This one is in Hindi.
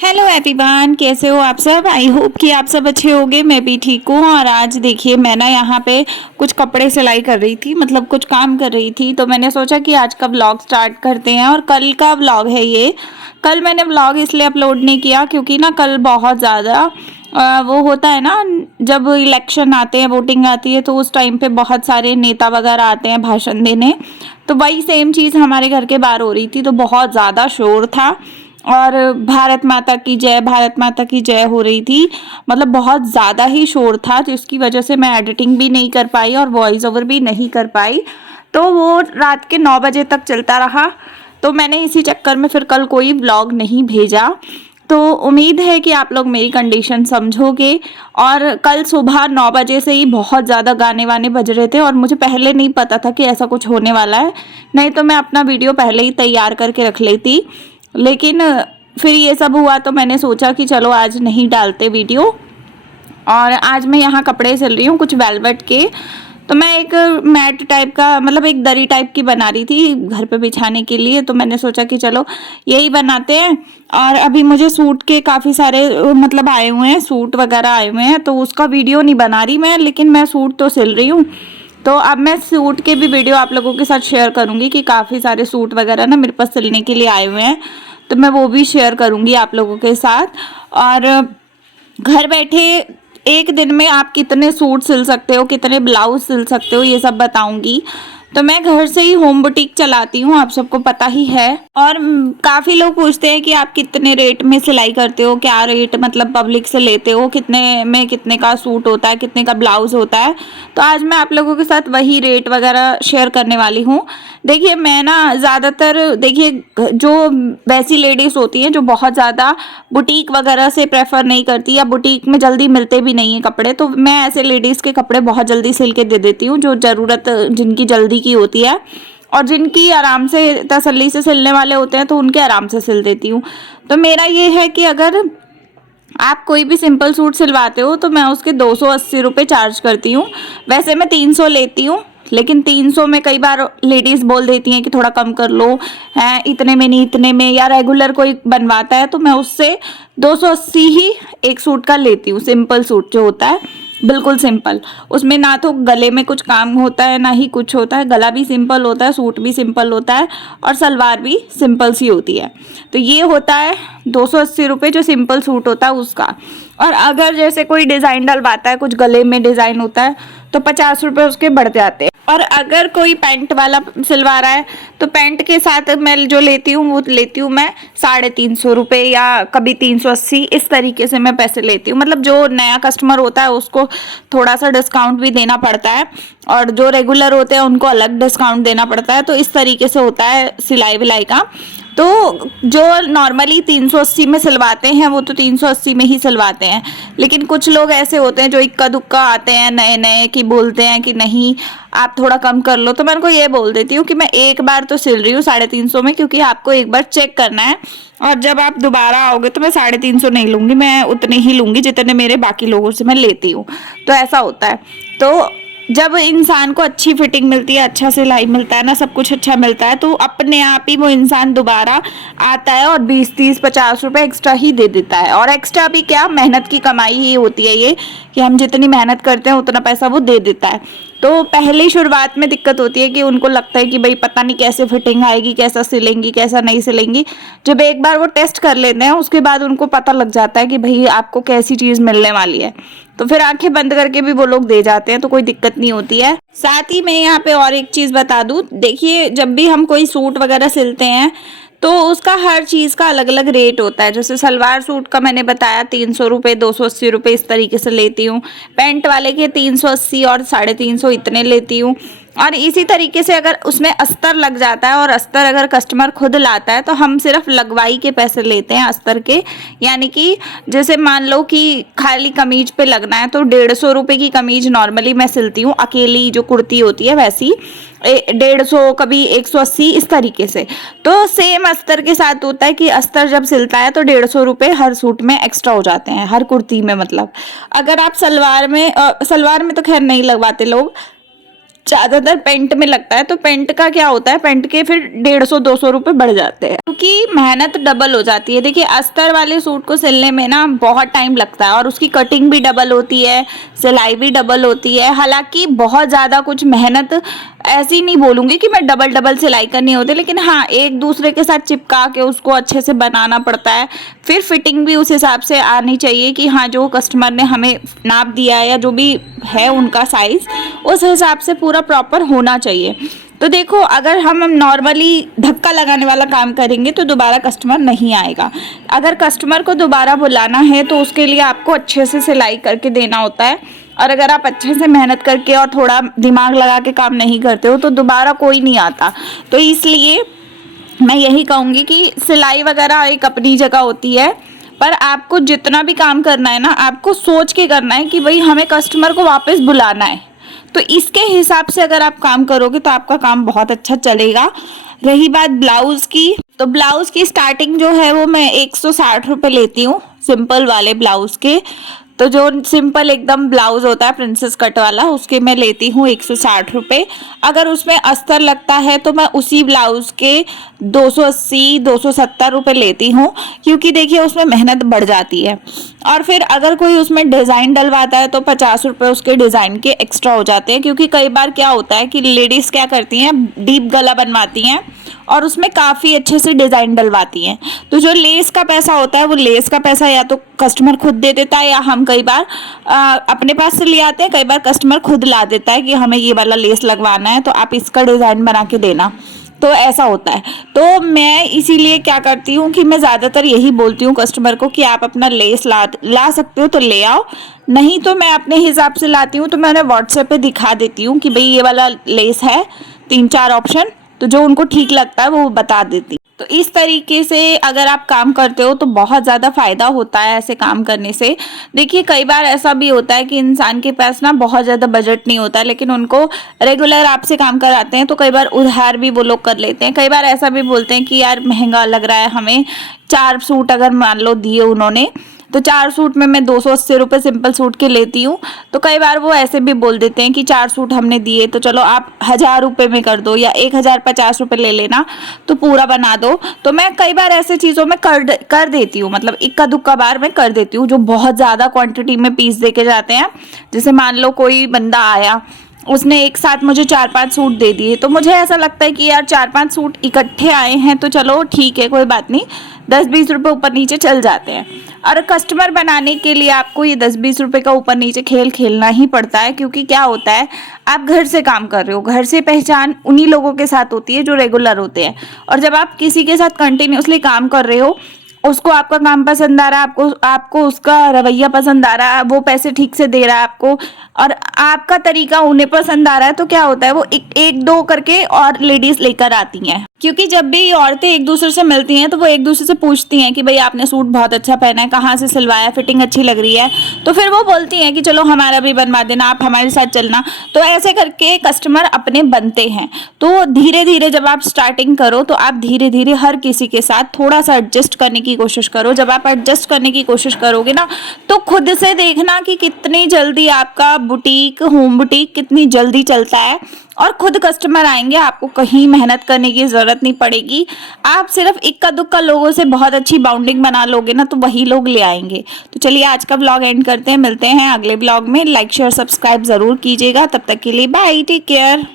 हेलो एवरीवन, कैसे हो आप सब। आई होप कि आप सब अच्छे होंगे। मैं भी ठीक हूँ। और आज देखिए मैं ना यहाँ पे कुछ कपड़े सिलाई कर रही थी, मतलब कुछ काम कर रही थी। तो मैंने सोचा कि आज का व्लॉग स्टार्ट करते हैं। और कल का व्लॉग है ये। कल मैंने व्लॉग इसलिए अपलोड नहीं किया क्योंकि ना कल बहुत ज़्यादा वो होता है ना, जब इलेक्शन आते हैं, वोटिंग आती है, तो उस टाइम पे बहुत सारे नेता वगैरह आते हैं भाषण देने। तो वही सेम चीज़ हमारे घर के बाहर हो रही थी, तो बहुत ज़्यादा शोर था। और भारत माता की जय, भारत माता की जय हो रही थी। मतलब बहुत ज़्यादा ही शोर था, जिसकी वजह से मैं एडिटिंग भी नहीं कर पाई और वॉइस ओवर भी नहीं कर पाई। तो वो रात के 9 बजे तक चलता रहा। तो मैंने इसी चक्कर में फिर कल कोई ब्लॉग नहीं भेजा। तो उम्मीद है कि आप लोग मेरी कंडीशन समझोगे। और कल सुबह 9 बजे से ही बहुत ज़्यादा गाने वाने बज रहे थे और मुझे पहले नहीं पता था कि ऐसा कुछ होने वाला है। नहीं तो मैं अपना वीडियो पहले ही तैयार करके रख लेती। लेकिन फिर ये सब हुआ तो मैंने सोचा कि चलो आज नहीं डालते वीडियो। और आज मैं यहाँ कपड़े सिल रही हूँ कुछ वेलवेट के। तो मैं एक मैट टाइप का, मतलब एक दरी टाइप की बना रही थी घर पे बिछाने के लिए। तो मैंने सोचा कि चलो यही बनाते हैं। और अभी मुझे सूट के काफ़ी सारे मतलब आए हुए हैं, सूट वगैरह आए हुए हैं। तो उसका वीडियो नहीं बना रही मैं, लेकिन मैं सूट तो सिल रही हूँ। तो अब मैं सूट के भी वीडियो आप लोगों के साथ शेयर करूंगी कि काफ़ी सारे सूट वगैरह ना मेरे पास सिलने के लिए आए हुए हैं। तो मैं वो भी शेयर करूंगी आप लोगों के साथ। और घर बैठे एक दिन में आप कितने सूट सिल सकते हो, कितने ब्लाउज सिल सकते हो, ये सब बताऊंगी। तो मैं घर से ही होम बुटीक चलाती हूँ, आप सबको पता ही है। और काफ़ी लोग पूछते हैं कि आप कितने रेट में सिलाई करते हो, क्या रेट मतलब पब्लिक से लेते हो, कितने में कितने का सूट होता है, कितने का ब्लाउज होता है। तो आज मैं आप लोगों के साथ वही रेट वगैरह शेयर करने वाली हूँ। देखिए मैं ना ज़्यादातर, देखिए जो वैसी लेडीज़ होती हैं जो बहुत ज़्यादा बुटीक वगैरह से प्रेफर नहीं करती, या बुटीक में जल्दी मिलते भी नहीं हैं कपड़े, तो मैं ऐसे लेडीज़ के कपड़े बहुत जल्दी सिल के दे देती हूँ, जो ज़रूरत जिनकी जल्दी की होती है। और जिनकी आराम से तसल्ली से सिलने वाले होते हैं तो उनके आराम से सिल देती हूँ। तो मेरा ये है कि अगर आप कोई भी सिंपल सूट सिलवाते हो तो मैं उसके 280 रुपये चार्ज करती हूँ। वैसे मैं 300 लेती हूँ, लेकिन 300 में कई बार लेडीज़ बोल देती हैं कि थोड़ा कम कर लो, है इतने में नहीं, इतने में, या रेगुलर कोई बनवाता है तो मैं उससे 280 ही एक सूट का लेती हूँ। सिंपल सूट जो होता है बिल्कुल सिंपल, उसमें ना तो गले में कुछ काम होता है ना ही कुछ होता है। गला भी सिंपल होता है, सूट भी सिंपल होता है, और सलवार भी सिंपल सी होती है। तो ये होता है 280 रुपये जो सिंपल सूट होता है उसका। और अगर जैसे कोई डिज़ाइन डलवाता है, कुछ गले में डिज़ाइन होता है, तो 50 रुपये उसके बढ़ जाते हैं। और अगर कोई पैंट वाला सिलवा रहा है तो पैंट के साथ मैं जो लेती हूँ वो लेती हूँ मैं 350 रुपये, या कभी 380, इस तरीके से मैं पैसे लेती हूँ। मतलब जो नया कस्टमर होता है उसको थोड़ा सा डिस्काउंट भी देना पड़ता है, और जो रेगुलर होते हैं उनको अलग डिस्काउंट देना पड़ता है। तो इस तरीके से होता है सिलाई विलाई का। तो जो नॉर्मली 380 में सिलवाते हैं वो तो 380 में ही सिलवाते हैं। लेकिन कुछ लोग ऐसे होते हैं जो इक्का दुक्का आते हैं नए नए, कि बोलते हैं कि नहीं आप थोड़ा कम कर लो। तो मैं उनको ये बोल देती हूँ कि मैं एक बार तो सिल रही हूँ 350 में, क्योंकि आपको एक बार चेक करना है। और जब आप दोबारा आओगे तो मैं 350 नहीं लूँगी, मैं उतने ही लूँगी जितने मेरे बाकी लोगों से मैं लेती हूँ। तो ऐसा होता है। तो जब इंसान को अच्छी फिटिंग मिलती है, अच्छा सिलाई मिलता है ना, सब कुछ अच्छा मिलता है, तो अपने आप ही वो इंसान दोबारा आता है और 20, 30, 50 रुपए एक्स्ट्रा ही दे देता है। और एक्स्ट्रा भी क्या, मेहनत की कमाई ही होती है ये, कि हम जितनी मेहनत करते हैं उतना पैसा वो दे देता है। तो पहली शुरुआत में दिक्कत होती है कि उनको लगता है कि भाई पता नहीं कैसे फिटिंग आएगी, कैसा सिलेंगी, कैसा नहीं सिलेंगी। जब एक बार वो टेस्ट कर लेते हैं उसके बाद उनको पता लग जाता है कि भाई आपको कैसी चीज़ मिलने वाली है। तो फिर आंखें बंद करके भी वो लोग दे जाते हैं, तो कोई दिक्कत नहीं होती है। साथ ही मैं यहाँ पे और एक चीज़ बता दूँ, देखिए जब भी हम कोई सूट वगैरह सिलते हैं तो उसका हर चीज़ का अलग अलग रेट होता है। जैसे सलवार सूट का मैंने बताया 300 रुपये, 280 रुपये, इस तरीके से लेती हूँ। पैंट वाले के 380 और 350 इतने लेती हूँ। और इसी तरीके से अगर उसमें अस्तर लग जाता है, और अस्तर अगर कस्टमर खुद लाता है तो हम सिर्फ लगवाई के पैसे लेते हैं अस्तर के। यानी कि जैसे मान लो कि खाली कमीज पे लगना है तो 150 रुपये की कमीज नॉर्मली मैं सिलती हूँ, अकेली जो कुर्ती होती है वैसी 150, कभी 180, इस तरीके से। तो सेम अस्तर के साथ होता है कि अस्तर जब सिलता है तो 150 रुपये हर सूट में एक्स्ट्रा हो जाते हैं, हर कुर्ती में। मतलब अगर आप सलवार में तो खैर नहीं लगवाते लोग, ज्यादातर पेंट में लगता है। तो पेंट का क्या होता है, पेंट के फिर 150-200 रुपए बढ़ जाते हैं, क्योंकि मेहनत डबल हो जाती है। देखिए अस्तर वाले सूट को सिलने में ना बहुत टाइम लगता है और उसकी कटिंग भी डबल होती है, सिलाई भी डबल होती है। हालांकि बहुत ज़्यादा कुछ मेहनत ऐसी नहीं बोलूँगी कि मैं डबल डबल सिलाई करनी होती, लेकिन हाँ एक दूसरे के साथ चिपका के उसको अच्छे से बनाना पड़ता है। फिर फिटिंग भी उस हिसाब से आनी चाहिए कि हाँ जो कस्टमर ने हमें नाप दिया है या जो भी है उनका साइज़, उस हिसाब से पूरा प्रॉपर होना चाहिए। तो देखो अगर हम नॉर्मली धक्का लगाने वाला काम करेंगे तो दोबारा कस्टमर नहीं आएगा। अगर कस्टमर को दोबारा बुलाना है तो उसके लिए आपको अच्छे से सिलाई करके देना होता है, और अगर आप अच्छे से मेहनत करके और थोड़ा दिमाग लगा के काम नहीं करते हो तो दोबारा कोई नहीं आता। तो इसलिए मैं यही कहूँगी कि सिलाई वगैरह एक अपनी जगह होती है, पर आपको जितना भी काम करना है ना, आपको सोच के करना है कि भाई हमें कस्टमर को वापस बुलाना है। तो इसके हिसाब से अगर आप काम करोगे तो आपका काम बहुत अच्छा चलेगा। रही बात ब्लाउज की, तो ब्लाउज की स्टार्टिंग जो है वो मैं 160 रुपये लेती हूँ सिंपल वाले ब्लाउज के। तो जो सिंपल एकदम ब्लाउज होता है प्रिंसेस कट वाला, उसके मैं लेती हूँ 160 रुपये। अगर उसमें अस्तर लगता है तो मैं उसी ब्लाउज के 280-270 रुपये लेती हूँ, क्योंकि देखिए उसमें मेहनत बढ़ जाती है। और फिर अगर कोई उसमें डिज़ाइन डलवाता है तो 50 रुपये उसके डिज़ाइन के एक्स्ट्रा हो जाते हैं, क्योंकि कई बार क्या होता है कि लेडीज़ क्या करती हैं, डीप गला बनवाती हैं और उसमें काफ़ी अच्छे से डिज़ाइन डलवाती हैं। तो जो लेस का पैसा होता है वो लेस का पैसा या तो कस्टमर खुद दे देता है, या हम कई बार अपने पास से ले आते हैं, कई बार कस्टमर खुद ला देता है कि हमें ये वाला लेस लगवाना है तो आप इसका डिज़ाइन बना के देना। तो ऐसा होता है। तो मैं इसीलिए क्या करती हूँ कि मैं ज़्यादातर यही बोलती हूँ कस्टमर को कि आप अपना लेस ला सकते हो तो ले आओ, नहीं तो मैं अपने हिसाब से लाती हूँ। तो मैं उन्हें व्हाट्सएप पे दिखा देती हूँ कि भाई ये वाला लेस है, 3-4 ऑप्शन, तो जो उनको ठीक लगता है वो बता देती। तो इस तरीके से अगर आप काम करते हो तो बहुत ज़्यादा फ़ायदा होता है ऐसे काम करने से। देखिए कई बार ऐसा भी होता है कि इंसान के पास ना बहुत ज़्यादा बजट नहीं होता, लेकिन उनको रेगुलर आपसे काम कराते हैं तो कई बार उधार भी वो लोग कर लेते हैं। कई बार ऐसा भी बोलते हैं कि यार महंगा लग रहा है हमें, 4 सूट अगर मान लो दिए उन्होंने, तो 4 सूट में मैं 280 रुपये सिंपल सूट के लेती हूँ। तो कई बार वो ऐसे भी बोल देते हैं कि 4 सूट हमने दिए तो चलो आप 1000 रुपये में कर दो, या 1050 रुपये ले लेना तो पूरा बना दो। तो मैं कई बार ऐसे चीज़ों में कर देती हूँ, मतलब इक्का दुक्का बार मैं कर देती हूँ। जो बहुत ज़्यादा क्वान्टिटी में पीस दे के जाते हैं, जैसे मान लो कोई बंदा आया, उसने एक साथ मुझे 4-5 सूट दे दिए, तो मुझे ऐसा लगता है कि यार 4-5 सूट इकट्ठे आए हैं तो चलो ठीक है, कोई बात नहीं, 10-20 रुपये ऊपर नीचे चल जाते हैं। और कस्टमर बनाने के लिए आपको ये 10-20 रुपये का ऊपर नीचे खेल खेलना ही पड़ता है, क्योंकि क्या होता है आप घर से काम कर रहे हो, घर से पहचान उन्हीं लोगों के साथ होती है जो रेगुलर होते हैं। और जब आप किसी के साथ कंटिन्यूसली काम कर रहे हो, उसको आपका काम पसंद आ रहा है, आपको उसका रवैया पसंद आ रहा है, वो पैसे ठीक से दे रहा है आपको, और आपका तरीका उन्हें पसंद आ रहा है, तो क्या होता है वो एक दो करके और लेडीज लेकर आती हैं। क्योंकि जब भी औरतें एक दूसरे से मिलती हैं तो वो एक दूसरे से पूछती हैं कि भाई आपने सूट बहुत अच्छा पहना है, कहाँ से सिलवाया, फिटिंग अच्छी लग रही है, तो फिर वो बोलती हैं कि चलो हमारा भी बनवा देना, आप हमारे साथ चलना। तो ऐसे करके कस्टमर अपने बनते हैं। तो धीरे धीरे जब आप स्टार्टिंग करो तो आप धीरे धीरे हर किसी के साथ थोड़ा सा एडजस्ट करने की कोशिश करो। जब आप एडजस्ट करने की कोशिश करोगे ना, तो खुद से देखना कि कितनी जल्दी आपका बुटीक, होम बुटीक कितनी जल्दी चलता है, और खुद कस्टमर आएंगे। आपको कहीं मेहनत करने की ज़रूरत नहीं पड़ेगी। आप सिर्फ इक्का दुक्का लोगों से बहुत अच्छी बाउंडिंग बना लोगे ना, तो वही लोग ले आएंगे। तो चलिए आज का ब्लॉग एंड करते हैं, मिलते हैं अगले ब्लॉग में। लाइक शेयर सब्सक्राइब ज़रूर कीजिएगा। तब तक के लिए बाय, टेक केयर।